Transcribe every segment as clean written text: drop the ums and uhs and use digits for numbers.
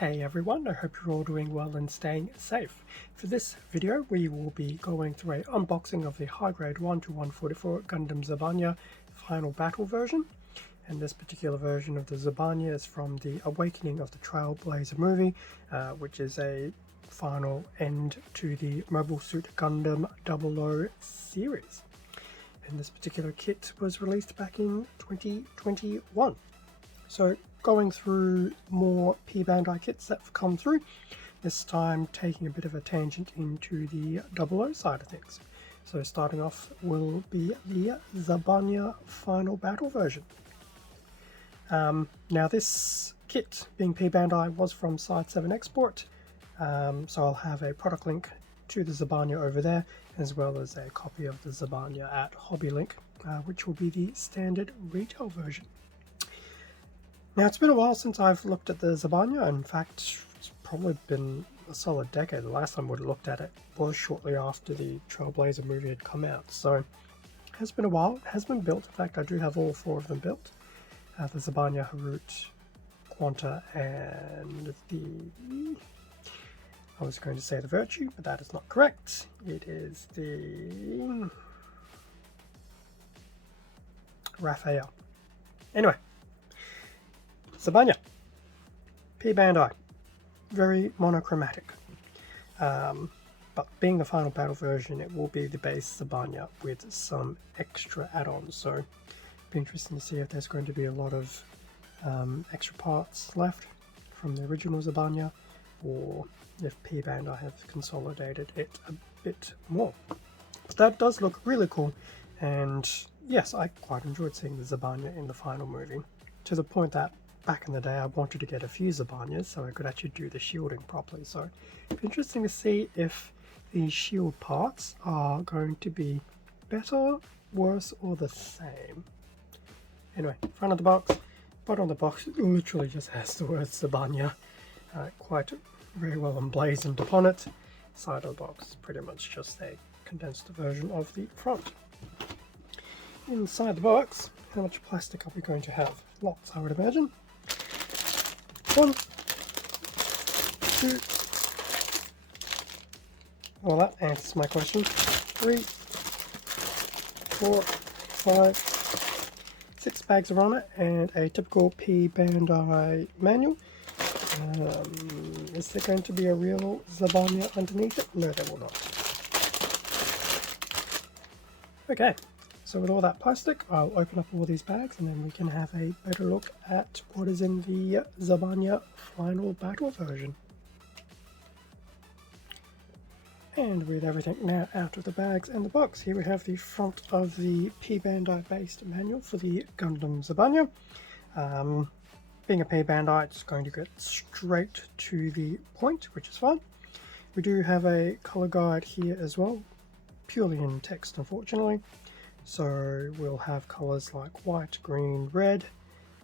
Hey everyone, I hope you're all doing well and staying safe. For this video we will be going through an unboxing of the high grade 1 to 144 Gundam Zabanya final battle version. And this particular version of the Zabanya is from the Awakening of the Trailblazer movie, which is a final end to the Mobile Suit Gundam 00 series. And this particular kit was released back in 2021. So going through more P-Bandai kits that have come through, this time taking a bit of a tangent into the 00 side of things. So starting off will be the Zabanya final battle version. Now this kit, being P-Bandai, was from Side 7 Export, so I'll have a product link to the Zabanya over there, as well as a copy of the Zabanya at HobbyLink, which will be the standard retail version. Now it's been a while since I've looked at the Zabanya. In fact, it's probably been a solid decade. The last time I would have looked at it was shortly after the Trailblazer movie had come out, so it has been a while. It has been built. In fact, I do have all 4 of them built. The Zabanya, Harut, Quanta, and the... I was going to say the Virtue, but that is not correct. It is the... Raphael. Anyway. Zabanya, P-Bandai, very monochromatic, but being the final battle version, it will be the base Zabanya with some extra add-ons, so it'll be interesting to see if there's going to be a lot of extra parts left from the original Zabanya, or if P-Bandai have consolidated it a bit more. But that does look really cool, and yes, I quite enjoyed seeing the Zabanya in the final movie, to the point that back in the day I wanted to get a few Zabanyas so I could actually do the shielding properly. So it's interesting to see if these shield parts are going to be better, worse, or the same. Anyway, front of the box, bottom of the box literally just has the word Zabanya quite very well emblazoned upon it. Side of the box is pretty much just a condensed version of the front. Inside the box, how much plastic are we going to have? Lots, I would imagine. 1, 2, well, that answers my question. 3, 4, 5, 6 bags of on it, and a typical P-Bandai manual. Is there going to be a real Zabanya underneath it? No, there will not. Okay. So with all that plastic, I'll open up all these bags and then we can have a better look at what is in the Zabanya final battle version. And with everything now out of the bags and the box, here we have the front of the P-Bandai based manual for the Gundam Zabanya. Being a P-Bandai, it's going to get straight to the point, which is fine. We do have a color guide here as well, purely in text unfortunately. So we'll have colors like white, green, red,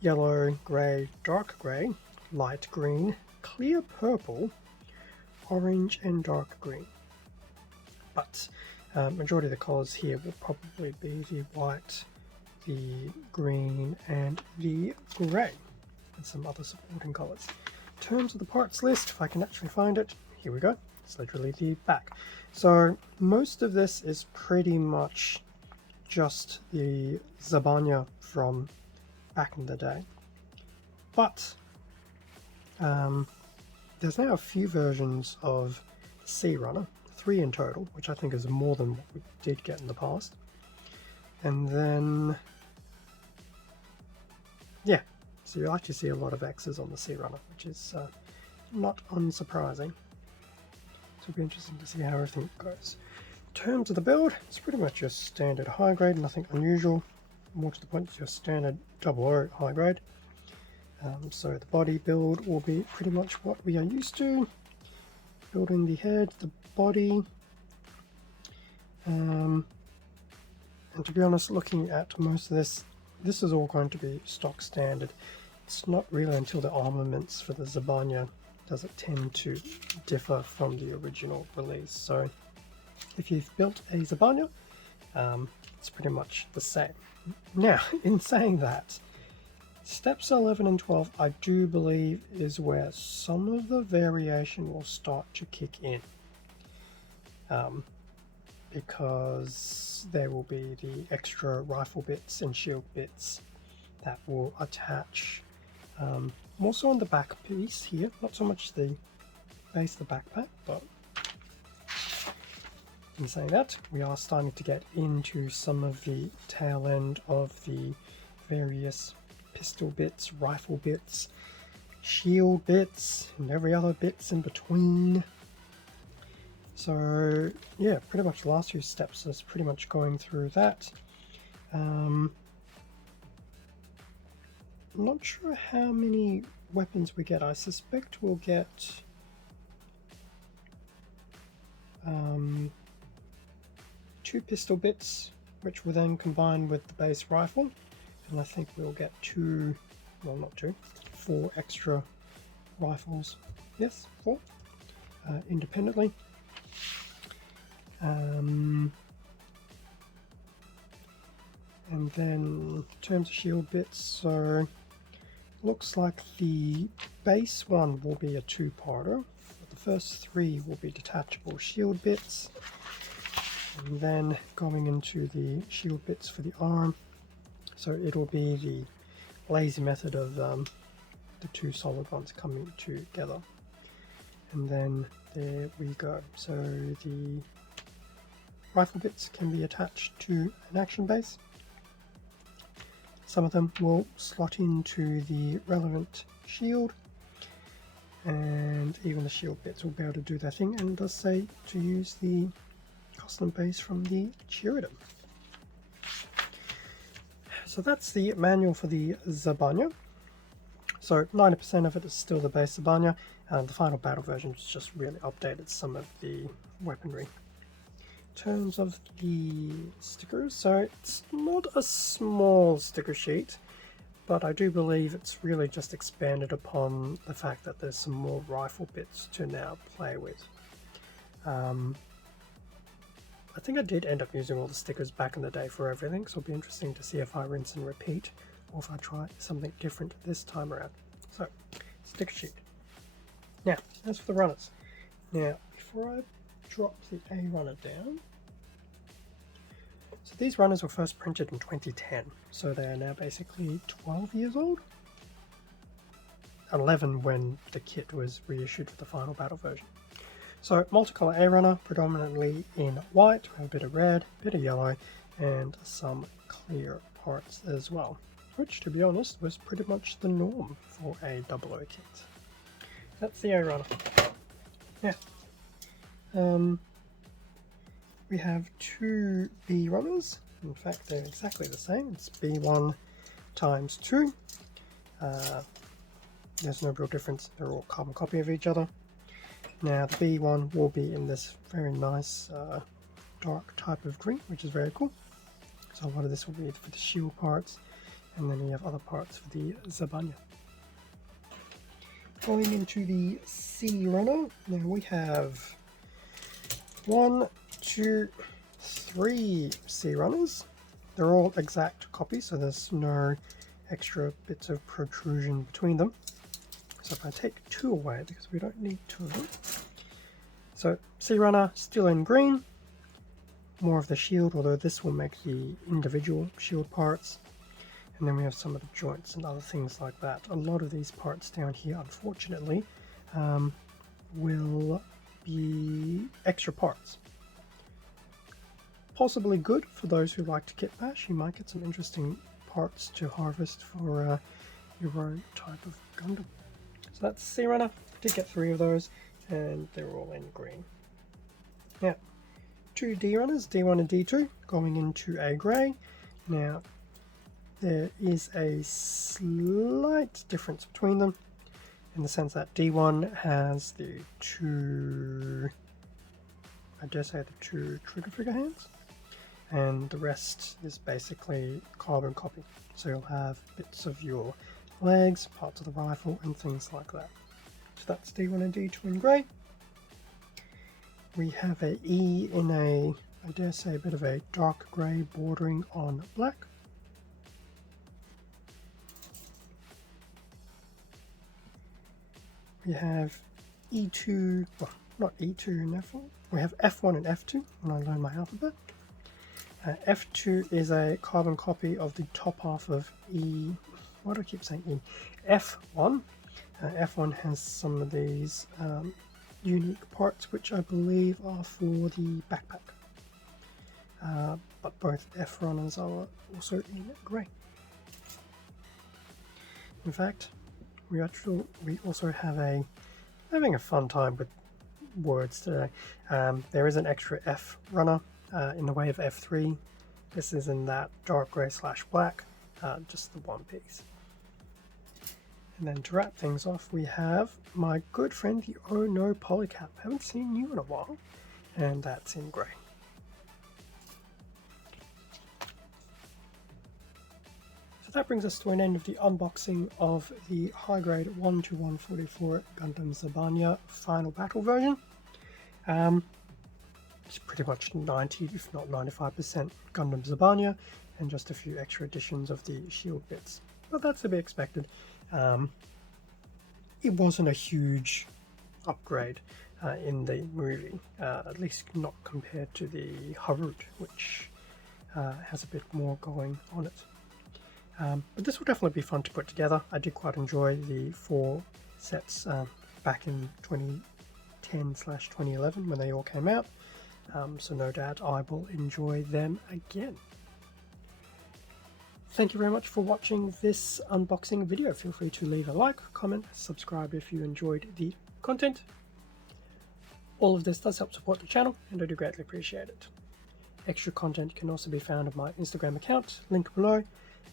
yellow, grey, dark grey, light green, clear purple, orange and dark green. But majority of the colors here will probably be the white, the green and the grey, and some other supporting colors. In terms of the parts list, if I can actually find it, here we go. It's literally the back. So most of this is pretty much just the Zabanya from back in the day, but there's now a few versions of Sea Runner, 3 in total, which I think is more than what we did get in the past. And then yeah, so you'll actually see a lot of X's on the Sea Runner, which is not unsurprising. So it'll be interesting to see how everything goes. In terms of the build, it's pretty much your standard high grade, nothing unusual. More to the point, your standard 00 high grade. So the body build will be pretty much what we are used to. Building the head, the body. And to be honest, looking at most of this, this is all going to be stock standard. It's not really until the armaments for the Zabanya does it tend to differ from the original release. So if you've built a Zabanya, it's pretty much the same. Now, in saying that, Steps 11 and 12, I do believe, is where some of the variation will start to kick in. Because there will be the extra rifle bits and shield bits that will attach more so on the back piece here, not so much the base of the backpack, but in saying that, we are starting to get into some of the tail end of the various pistol bits, rifle bits, shield bits, and every other bits in between. So yeah, pretty much the last few steps is pretty much going through that. I'm not sure how many weapons we get. I suspect we'll get 2 pistol bits, which will then combine with the base rifle, and I think we'll get 4 extra rifles. Yes, 4 independently. And then in terms of shield bits, so looks like the base one will be a 2-parter. The first 3 will be detachable shield bits, and then going into the shield bits for the arm, so it'll be the lazy method of the 2 solid ones coming together. And then there we go. So the rifle bits can be attached to an action base. Some of them will slot into the relevant shield, and even the shield bits will be able to do their thing, and it does say to use the custom base from the Sheridan. So that's the manual for the Zabanya. So 90% of it is still the base Zabanya, and the final battle version has just really updated some of the weaponry. In terms of the stickers, so it's not a small sticker sheet, but I do believe it's really just expanded upon the fact that there's some more rifle bits to now play with. I think I did end up using all the stickers back in the day for everything, so it'll be interesting to see if I rinse and repeat, or if I try something different this time around. So, sticker sheet. Now, as for the runners. Now, before I drop the A runner down, so these runners were first printed in 2010, so they are now basically 12 years old. 11 when the kit was reissued for the final battle version. So multicolor A runner, predominantly in white, we have a bit of red, a bit of yellow, and some clear parts as well, which to be honest was pretty much the norm for a 00 kit. That's the A runner. Yeah. We have 2 B runners. In fact, they're exactly the same. It's B1 times 2. There's no real difference. They're all carbon copy of each other. Now the B1 will be in this very nice dark type of green, which is very cool. So a lot of this will be for the shield parts, and then we have other parts for the Zabanya. Going into the C runner, now we have 1, 2, 3 C runners. They're all exact copies, so there's no extra bits of protrusion between them. So if I take 2 away, because we don't need 2 of them. So C runner still in green, more of the shield, although this will make the individual shield parts. And then we have some of the joints and other things like that. A lot of these parts down here, unfortunately, will be extra parts. Possibly good for those who like to kit bash. You might get some interesting parts to harvest for your own type of Gundam. So that's C runner. Did get 3 of those, and they're all in green. Now, 2 D runners, D1 and D2, going into a grey. Now, there is a slight difference between them, in the sense that D1 has the 2, I dare say the 2 trigger figure hands, and the rest is basically carbon copy. So you'll have bits of your legs, parts of the rifle, and things like that. So that's D1 and D2 in grey. We have a E in a, I dare say, a bit of a dark grey bordering on black. we have E2, well, not E2 and F1. We have F1 and F2 when I learn my alphabet. F2 is a carbon copy of the top half of E. Why do I keep saying E? F1. F1 has some of these unique parts, which I believe are for the backpack. But both F runners are also in grey. In fact, we also have having a fun time with words today. There is an extra F runner in the way of F3. This is in that dark grey / black, just the one piece. And then to wrap things off, we have my good friend, the Oh No Polycap. Haven't seen you in a while, and that's in grey. So that brings us to an end of the unboxing of the high grade 1-144 Gundam Zabanya final battle version. It's pretty much 90, if not 95% Gundam Zabanya, and just a few extra additions of the shield bits. But that's to be expected. It wasn't a huge upgrade in the movie, at least not compared to the Harut, which has a bit more going on it. But this will definitely be fun to put together. I did quite enjoy the 4 sets back in 2010/2011 when they all came out, so no doubt I will enjoy them again. Thank you very much for watching this unboxing video. Feel free to leave a like, comment, subscribe if you enjoyed the content. All of this does help support the channel, and I do greatly appreciate it. Extra content can also be found on my Instagram account, link below,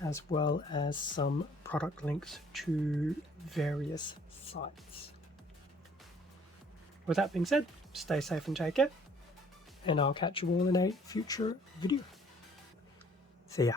as well as some product links to various sites. With that being said, stay safe and take care, and I'll catch you all in a future video. See ya.